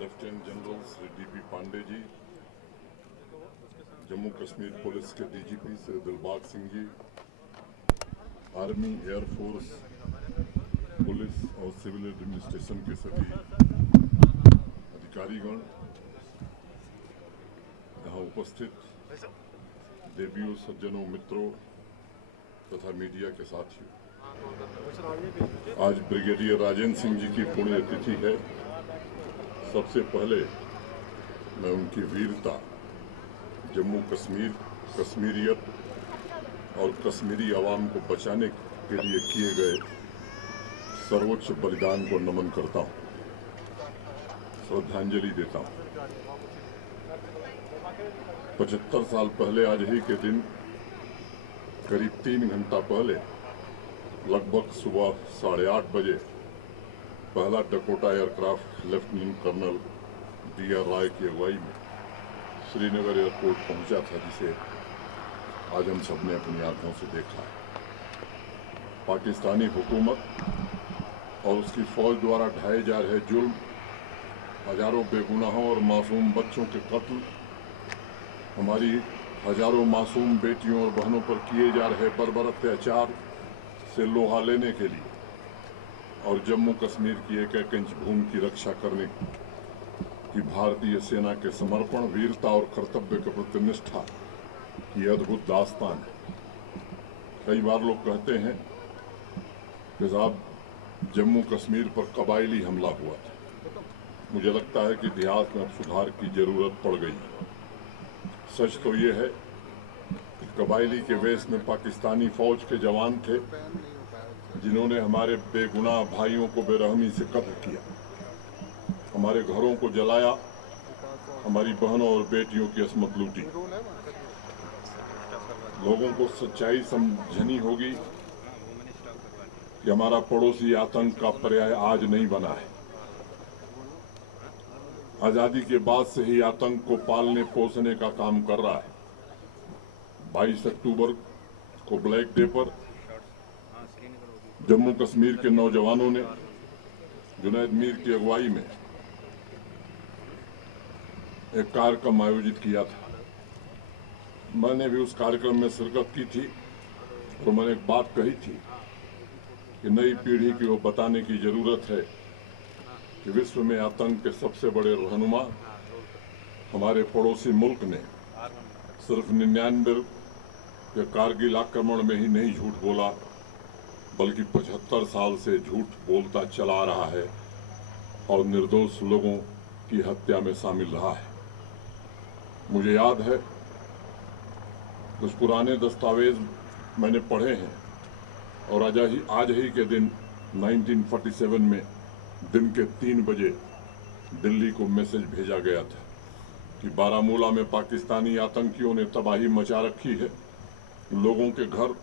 Lieutenant general Shri D P Pande ji, Jammu Kashmir police के DGP Shri Dilbag Singh ji, army, air force, police और civil administration के सभी अधिकारीगण, यहाँ उपस्थित देवियों, सज्जनों, मित्रों तथा मीडिया के साथियों, आज ब्रिगेडियर राजेंद्र सिंह जी की पुण्यतिथि है। सबसे पहले मैं उनकी वीरता, जम्मू कश्मीर, कश्मीरियत और कश्मीरी आवाम को बचाने के लिए किए गए सर्वोच्च बलिदान को नमन करता हूँ, श्रद्धांजलि देता हूँ। 75 साल पहले आज ही के दिन, करीब 3 घंटा पहले, लगभग सुबह 8:30 बजे पहला Dakota aircraft lieutenant colonel D.R. Rai की अगुवाई में श्रीनगर एयरपोर्ट पहुंचा था, जिसे आज हम सबने अपनी आंखों से देखा है। पाकिस्तानी हुकूमत और उसकी फौज द्वारा ढाए जा रहे जुल्म, हजारों बेगुनाहों और मासूम बच्चों के कत्ल, हमारी हजारों मासूम बेटियों और बहनों पर किए जा रहे बर्बर अत्याचार से लोहा लेने के लिए और जम्मू कश्मीर की एक एक इंच भूमि की रक्षा करने की भारतीय सेना के समर्पण, वीरता और कर्तव्य के प्रति निष्ठा की अद्भुत दास्तान है। कई बार लोग कहते हैं कि साहब, जम्मू कश्मीर पर कबायली हमला हुआ था। मुझे लगता है कि इतिहास में अब सुधार की जरूरत पड़ गई है। सच तो ये है कि कबायली के वेश में पाकिस्तानी फौज के जवान थे, जिन्होंने हमारे बेगुनाह भाइयों को बेरहमी से कत्ल किया, हमारे घरों को जलाया, हमारी बहनों और बेटियों की असमत लूटी। लोगों को सच्चाई समझनी होगी कि हमारा पड़ोसी आतंक का पर्याय आज नहीं बना है। आजादी के बाद से ही आतंक को पालने पोसने का काम कर रहा है। 22 अक्टूबर को ब्लैक डे पर जम्मू कश्मीर के नौजवानों ने जुनैद मीर की अगुवाई में एक कार्यक्रम आयोजित किया था। मैंने भी उस कार्यक्रम में शिरकत की थी और मैंने एक बात कही थी कि नई पीढ़ी को बताने की जरूरत है कि विश्व में आतंक के सबसे बड़े रहनुमा हमारे पड़ोसी मुल्क ने सिर्फ 99 के कारगिल आक्रमण में ही नहीं झूठ बोला, बल्कि 75 साल से झूठ बोलता चला रहा है और निर्दोष लोगों की हत्या में शामिल रहा है। मुझे याद है, कुछ पुराने दस्तावेज मैंने पढ़े हैं और आज ही के दिन 1947 में दिन के 3 बजे दिल्ली को मैसेज भेजा गया था कि बारामूला में पाकिस्तानी आतंकियों ने तबाही मचा रखी है। लोगों के घर,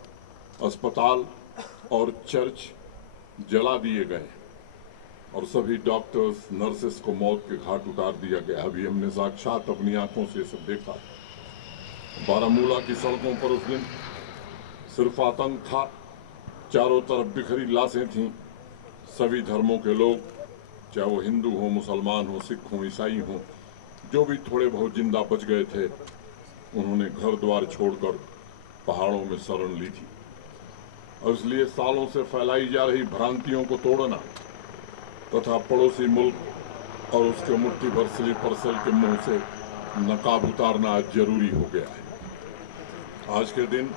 अस्पताल और चर्च जला दिए गए और सभी डॉक्टर्स, नर्सेस को मौत के घाट उतार दिया गया। अभी हमने साक्षात अपनी आंखों से सब देखा। बारामूला की सड़कों पर उस दिन सिर्फ आतंक था, चारों तरफ बिखरी लाशें थीं। सभी धर्मों के लोग, चाहे वो हिंदू हो, मुसलमान हो, सिख हो, ईसाई हो, जो भी थोड़े बहुत जिंदा बच गए थे, उन्होंने घर द्वार छोड़कर पहाड़ों में शरण ली थी। और इसलिए सालों से फैलाई जा रही भ्रांतियों को तोड़ना तथा पड़ोसी मुल्क और उसके मुट्ठी भर स्लीपर सेल के मुंह से नकाब उतारना जरूरी हो गया है। आज के दिन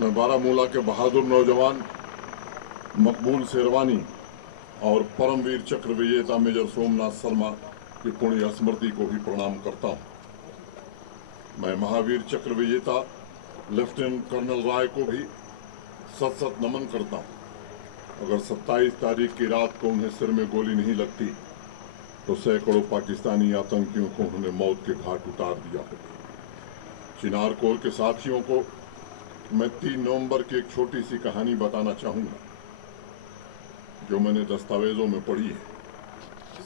मैं बारामूला के बहादुर नौजवान मकबूल शेरवानी और परमवीर चक्र विजेता मेजर सोमनाथ शर्मा की पुण्य स्मृति को भी प्रणाम करता हूं। मैं महावीर चक्र विजेता लेफ्टिनेंट कर्नल राय को भी सत सत नमन करता हूं। अगर 27 तारीख की रात को उन्हें सिर में गोली नहीं लगती तो सैकड़ों पाकिस्तानी आतंकियों को उन्होंने मौत के घाट उतार दिया होता। चिनार कोर के साथियों को मैं 3 नवंबर की एक छोटी सी कहानी बताना चाहूंगा, जो मैंने दस्तावेजों में पढ़ी है।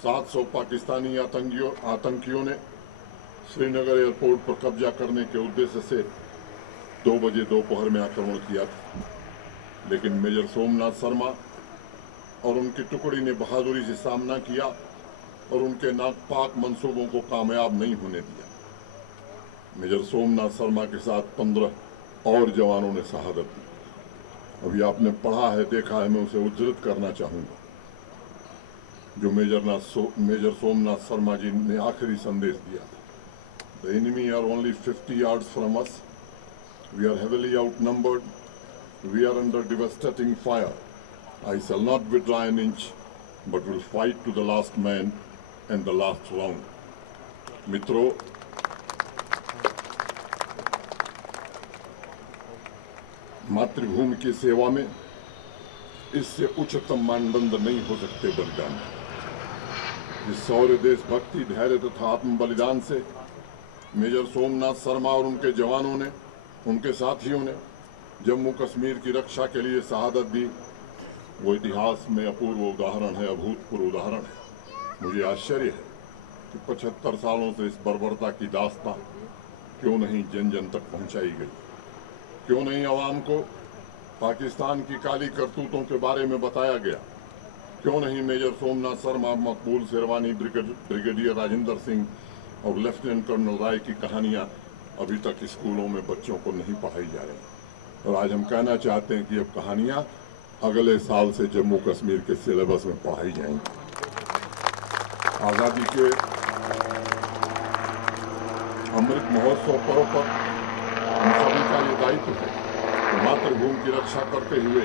700 पाकिस्तानी आतंकियों ने श्रीनगर एयरपोर्ट पर कब्जा करने के उद्देश्य से 2 बजे दोपहर में आक्रमण किया था, लेकिन मेजर सोमनाथ शर्मा और उनकी टुकड़ी ने बहादुरी से सामना किया और उनके नापाक मंसूबों को कामयाब नहीं होने दिया। मेजर सोमनाथ शर्मा के साथ 15 और जवानों ने शहादत दी। अभी आपने पढ़ा है, देखा है, मैं उसे उद्धृत करना चाहूंगा जो मेजर सोमनाथ शर्मा जी ने आखिरी संदेश दिया था। The enemy are only 50 yards from us, we are heavily outnumbered, we are under devastating fire, I shall not withdraw an inch but will fight to the last man and the last round. मित्रों, मातृभूमि की सेवा में इससे उच्चतम मानदंड नहीं हो सकते बलिदान। इस शौर्य, देशभक्ति, धैर्य तथा आत्म बलिदान से मेजर सोमनाथ शर्मा और उनके जवानों ने, उनके साथियों ने जम्मू कश्मीर की रक्षा के लिए शहादत दी। वो इतिहास में अपूर्व उदाहरण है, अभूतपूर्व उदाहरण है। मुझे आश्चर्य है कि 75 सालों से इस बर्बरता की दास्तां क्यों नहीं जन जन तक पहुंचाई गई, क्यों नहीं आवाम को पाकिस्तान की काली करतूतों के बारे में बताया गया, क्यों नहीं मेजर सोमनाथ शर्मा, मकबूल शेरवानी, ब्रिगेडियर राजेंद्र सिंह और लेफ्टिनेंट कर्नल राय की कहानियां अभी तक स्कूलों में बच्चों को नहीं पढ़ाई जा रही। और आज हम कहना चाहते हैं कि अब कहानियां अगले साल से जम्मू कश्मीर के सिलेबस में पढ़ाई जाएंगी। आज़ादी के अमृत महोत्सव पर्व पर हम सभी का ये दायित्व है कि मातृभूमि की रक्षा करते हुए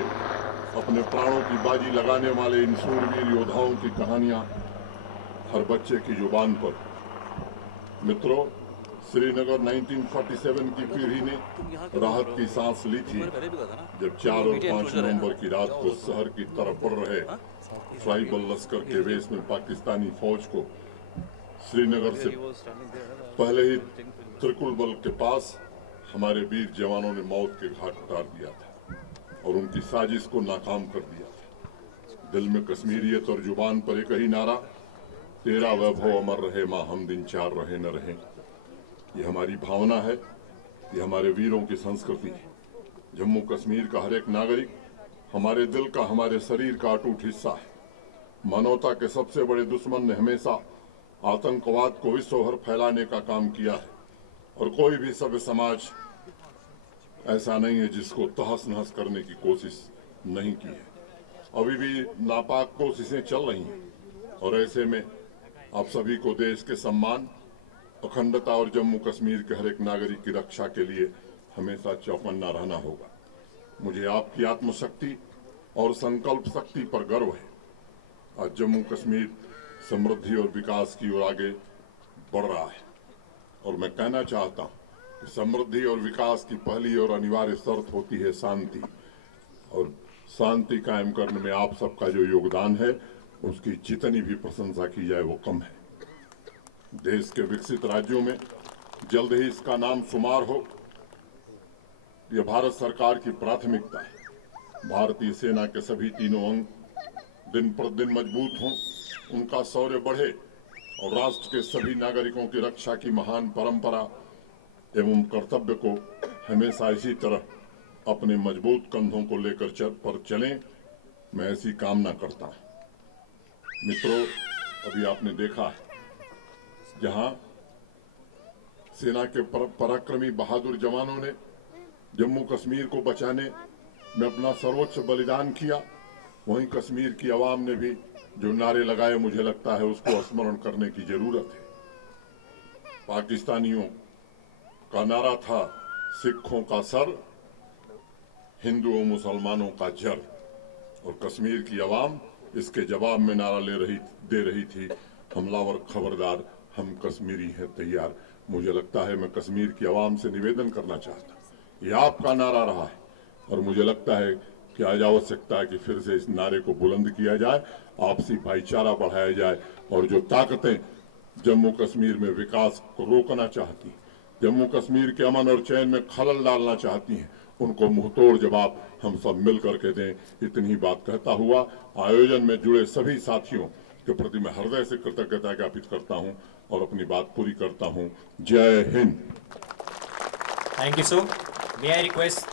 अपने प्राणों की बाजी लगाने वाले इन शूरवीर योद्धाओं की कहानियां हर बच्चे की जुबान पर। मित्रों, श्रीनगर 1947 की पीढ़ी ने राहत की सांस ली थी जब 4 और 5 नवंबर की रात को शहर की तरफ बढ़ रहे ट्राइबल लश्कर के वेश में पाकिस्तानी फौज को श्रीनगर से पहले ही त्रिकुल बल के पास हमारे वीर जवानों ने मौत के घाट उतार दिया था और उनकी साजिश को नाकाम कर दिया था। दिल में कश्मीरियत और जुबान पर एक ही नारा, तेरा वैभव अमर रहे माँ हम दिन चार रहे न रहे। ये हमारी भावना है, ये हमारे वीरों की संस्कृति है। जम्मू कश्मीर का हर एक नागरिक हमारे दिल का, हमारे शरीर का अटूट हिस्सा है। मानवता के सबसे बड़े दुश्मन ने हमेशा आतंकवाद को विश्व भर फैलाने का काम किया है और कोई भी सभ्य समाज ऐसा नहीं है जिसको तहस नहस करने की कोशिश नहीं की है। अभी भी नापाक कोशिशें चल रही हैं और ऐसे में आप सभी को देश के सम्मान, अखंडता और जम्मू कश्मीर के हर एक नागरिक की रक्षा के लिए हमेशा चौकन्ना रहना होगा। मुझे आपकी आत्मशक्ति और संकल्प शक्ति पर गर्व है। आज जम्मू कश्मीर समृद्धि और विकास की ओर आगे बढ़ रहा है और मैं कहना चाहता हूं कि समृद्धि और विकास की पहली और अनिवार्य शर्त होती है शांति, और शांति कायम करने में आप सबका जो योगदान है उसकी जितनी भी प्रशंसा की जाए वो कम है। देश के विकसित राज्यों में जल्द ही इसका नाम शुमार हो, यह भारत सरकार की प्राथमिकता है। भारतीय सेना के सभी तीनों अंग दिन प्रतिदिन मजबूत हों, उनका शौर्य बढ़े और राष्ट्र के सभी नागरिकों की रक्षा की महान परंपरा एवं कर्तव्य को हमेशा इसी तरह अपने मजबूत कंधों को लेकर चलें, मैं ऐसी कामना करता हूं। मित्रों, अभी आपने देखा है जहां सेना के पराक्रमी बहादुर जवानों ने जम्मू कश्मीर को बचाने में अपना सर्वोच्च बलिदान किया, वहीं कश्मीर की आवाम ने भी जो नारे लगाए, मुझे लगता है उसको स्मरण करने की जरूरत है। पाकिस्तानियों का नारा था सिखों का सर, हिंदुओं मुसलमानों का जर, और कश्मीर की आवाम इसके जवाब में नारा दे रही थी, हमलावर खबरदार, हम कश्मीरी हैं तैयार। मुझे लगता है मैं कश्मीर की आवाम से निवेदन करना चाहता हूं, ये आपका नारा रहा है और मुझे लगता है कि आज आवश्यकता है कि फिर से इस नारे को बुलंद किया जाए, आपसी भाईचारा बढ़ाया जाए और जो ताकतें जम्मू कश्मीर में विकास को रोकना चाहती, जम्मू कश्मीर के अमन और चैन में खलल डालना चाहती हैं, उनको मुंहतोड़ जवाब हम सब मिल करके दें। इतनी बात कहता हुआ आयोजन में जुड़े सभी साथियों के प्रति मैं हृदय से कृतज्ञता ज्ञापित करता हूं और अपनी बात पूरी करता हूं। जय Hind. Thank you, sir. May I request